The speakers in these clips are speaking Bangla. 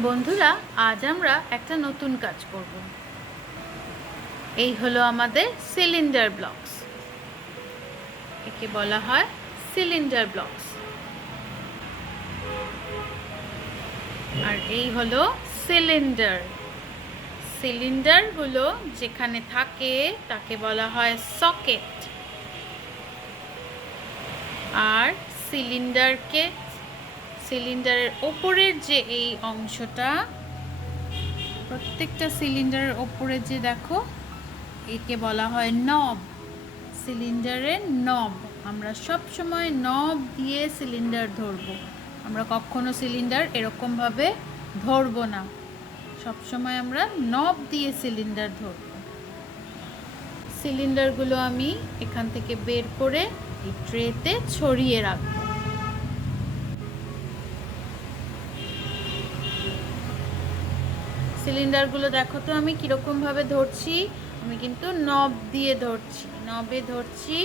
বন্ধুরা, আজ আমরা একটা নতুন কাজ করব। এই হলো আমাদের সিলিন্ডার ব্লকস। একে বলা হয় সিলিন্ডার ব্লকস। আর এই হলো সিলিন্ডার। সিলিন্ডারগুলো যেখানে থাকে তাকে বলা হয় সকেট। আর সিলিন্ডারের ওপরের যে এই অংশটা, প্রত্যেকটা সিলিন্ডারের ওপরে যে দেখো, একে বলা হয় নব। সিলিন্ডারের নব। আমরা সব সময় নব দিয়ে সিলিন্ডার ধরব। আমরা কখনো সিলিন্ডার এরকমভাবে ধরব না, সব সময় আমরা নব দিয়ে সিলিন্ডার ধরব। সিলিন্ডারগুলো আমি এখান থেকে বের করে এই ট্রেতে ছড়িয়ে রাখব। সিলিন্ডারগুলো দেখো তো আমি কীরকমভাবে ধরছি। আমি কিন্তু নব দিয়ে ধরছি, নবে ধরছি।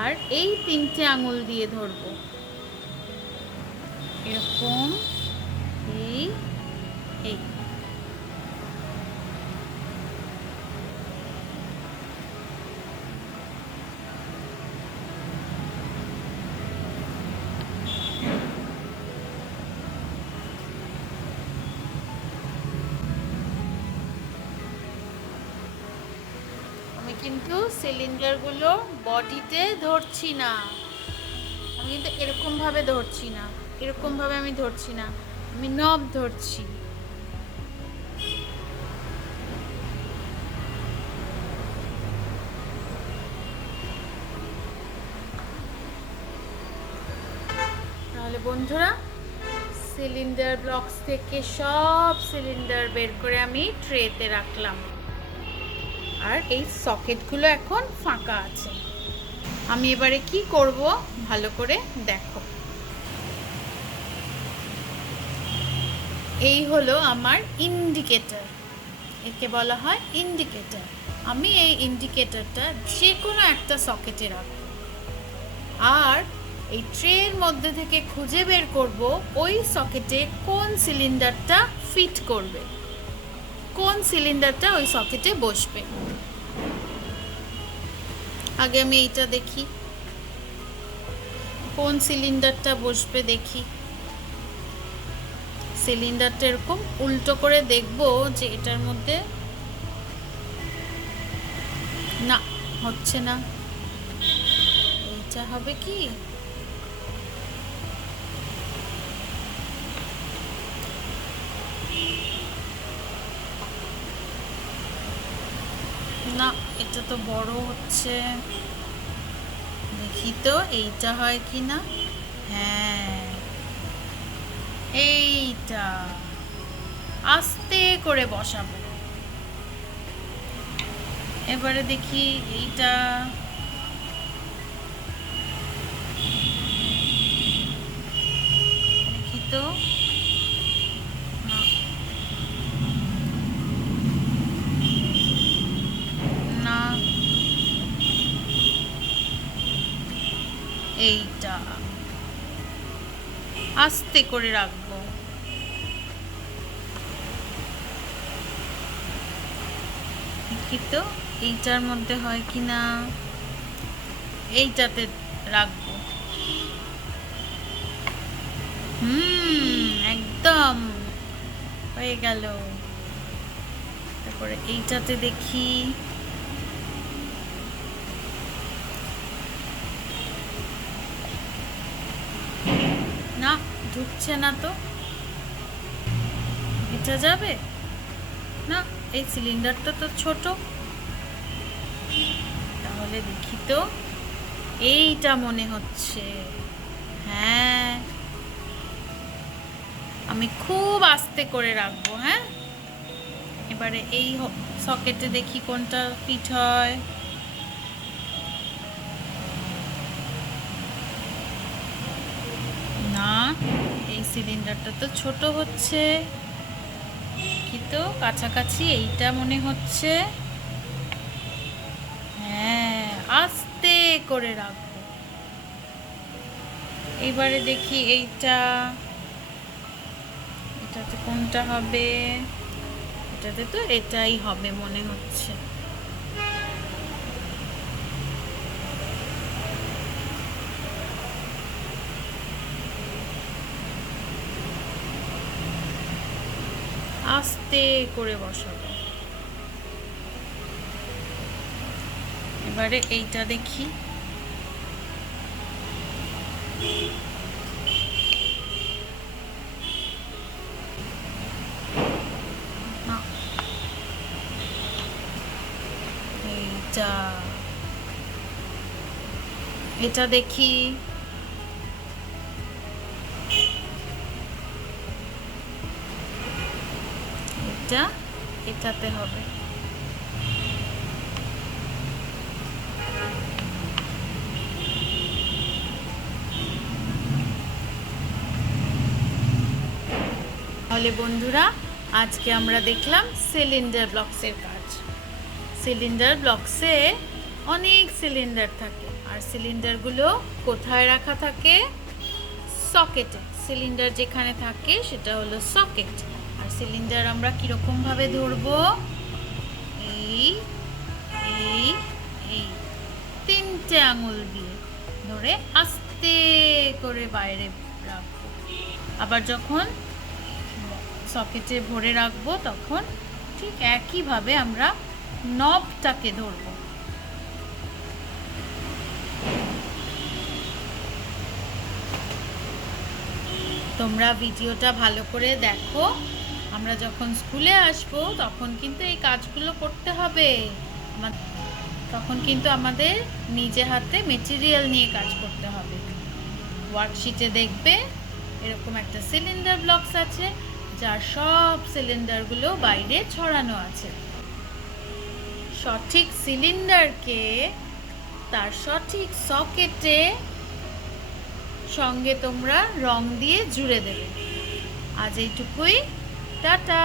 আর এই 3টে আঙুল দিয়ে ধরবো, এরকম। এই এই আমি কিন্তু সিলিন্ডারগুলো বডিতে ধরছি না। আমি কিন্তু এরকমভাবে ধরছি না, এরকমভাবে আমি ধরছি না, আমি নব ধরছি। তাহলে বন্ধুরা, সিলিন্ডার ব্লকস থেকে সব সিলিন্ডার বের করে আমি ট্রেতে রাখলাম। আর এই সকেটগুলো এখন ফাঁকা আছে। আমি এবারে কি করব ভালো করে দেখো। এই হলো আমার ইন্ডিকেটর। একে বলা হয় ইন্ডিকেটর। আমি এই ইন্ডিকেটরটা যে কোনো একটা সকেটে রাখব। আর এই ট্রের মধ্যে থেকে খুঁজে বের করব ওই সকেটে কোন সিলিন্ডারটা ফিট করবে, কোন সিলিন্ডারটা ওই সকেটে বসবে। আগে আমি এইটা দেখি, কোন সিলিন্ডারটা বসবে দেখি। সিলিন্ডারটা এরকম উল্টো করে দেখব যে এটার মধ্যে, না হচ্ছে না। এইটা হবে কি? না, এটা তো বড় হচ্ছে। দেখি তো এইটা হয় কি না। হ্যাঁ, এইটা আস্তে করে বসাবো। এবারে দেখি এইটা। দেখি তো, না, এইটা আস্তে করে রাখবো। দেখি তো এইটার মধ্যে হয় কি না। এইটাতে রাখবো। একদম হয়ে গেল। তারপরে এইটাতে দেখি। না, ঢুকছে না তো। এটা যাবে না, এই সিলিন্ডারটা তো ছোট। তাহলে দেখি তো, এইটা মনে হচ্ছে। হ্যাঁ, আমি খুব আস্তে করে রাখবো। হ্যাঁ, এবারে এই সকেটে দেখি কোনটা ফিট হয়। না, এই সিলিন্ডারটা তো ছোট হচ্ছে। কি তো কাছাকাছি এইটা মনে হচ্ছে। হ্যাঁ, আস্তে করে রাখবো। এবারে দেখি এইটা এটাতে কোনটা হবে? এটাতে তো এটাই হবে মনে হচ্ছে। আস্তে করে বসাবো। এবারে এইটা দেখি। এইটা, এটা দেখি। এটা এটাতে হবে। তাহলে বন্ধুরা, আজকে আমরা দেখলাম সিলিন্ডার ব্লকসের কাজ। সিলিন্ডার ব্লকসে অনেক সিলিন্ডার থাকে, আর সিলিন্ডারগুলো কোথায় রাখা থাকে? সকেটে। সিলিন্ডার যেখানে থাকে সেটা হলো সকেট। আর সিলিন্ডার আমরা কিরকম ভাবে ধরবো? এই এই এই তিনটে আঙুল দিয়ে ধরে আস্তে করে বাইরে রাখবো। আবার যখন সকেটে ভরে রাখবো তখন ঠিক একইভাবে আমরা নবটাকে ধরবো। তোমরা ভিডিওটা ভালো করে দেখো। আমরা যখন স্কুলে আসবো তখন কিন্তু এই কাজগুলো করতে হবে। তখন কিন্তু আমাদের নিজে হাতে মেটেরিয়াল নিয়ে কাজ করতে হবে। ওয়ার্কশিটে দেখবে এরকম একটা সিলিন্ডার ব্লকস আছে, যার সব সিলিন্ডারগুলো বাইরে ছড়ানো আছে। সঠিক সিলিন্ডারকে তার সঠিক সকেটে সঙ্গে তোমরা রং দিয়ে জুড়ে দেবে। আজ এইটুকুই, টাটা।